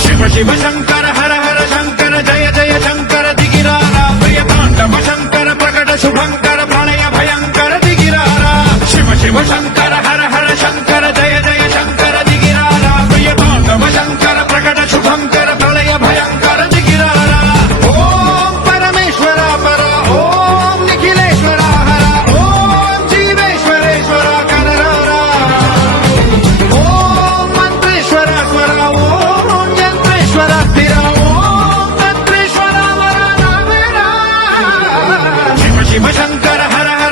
శివ శివ శంకర హర హర శంకర జయ జయ శంకర దిగిరారా ప్రియ తాండవ శంకర ప్రకట శుభంకర ప్రళయ భయంకర దిగిరారా శివ శివ శంకర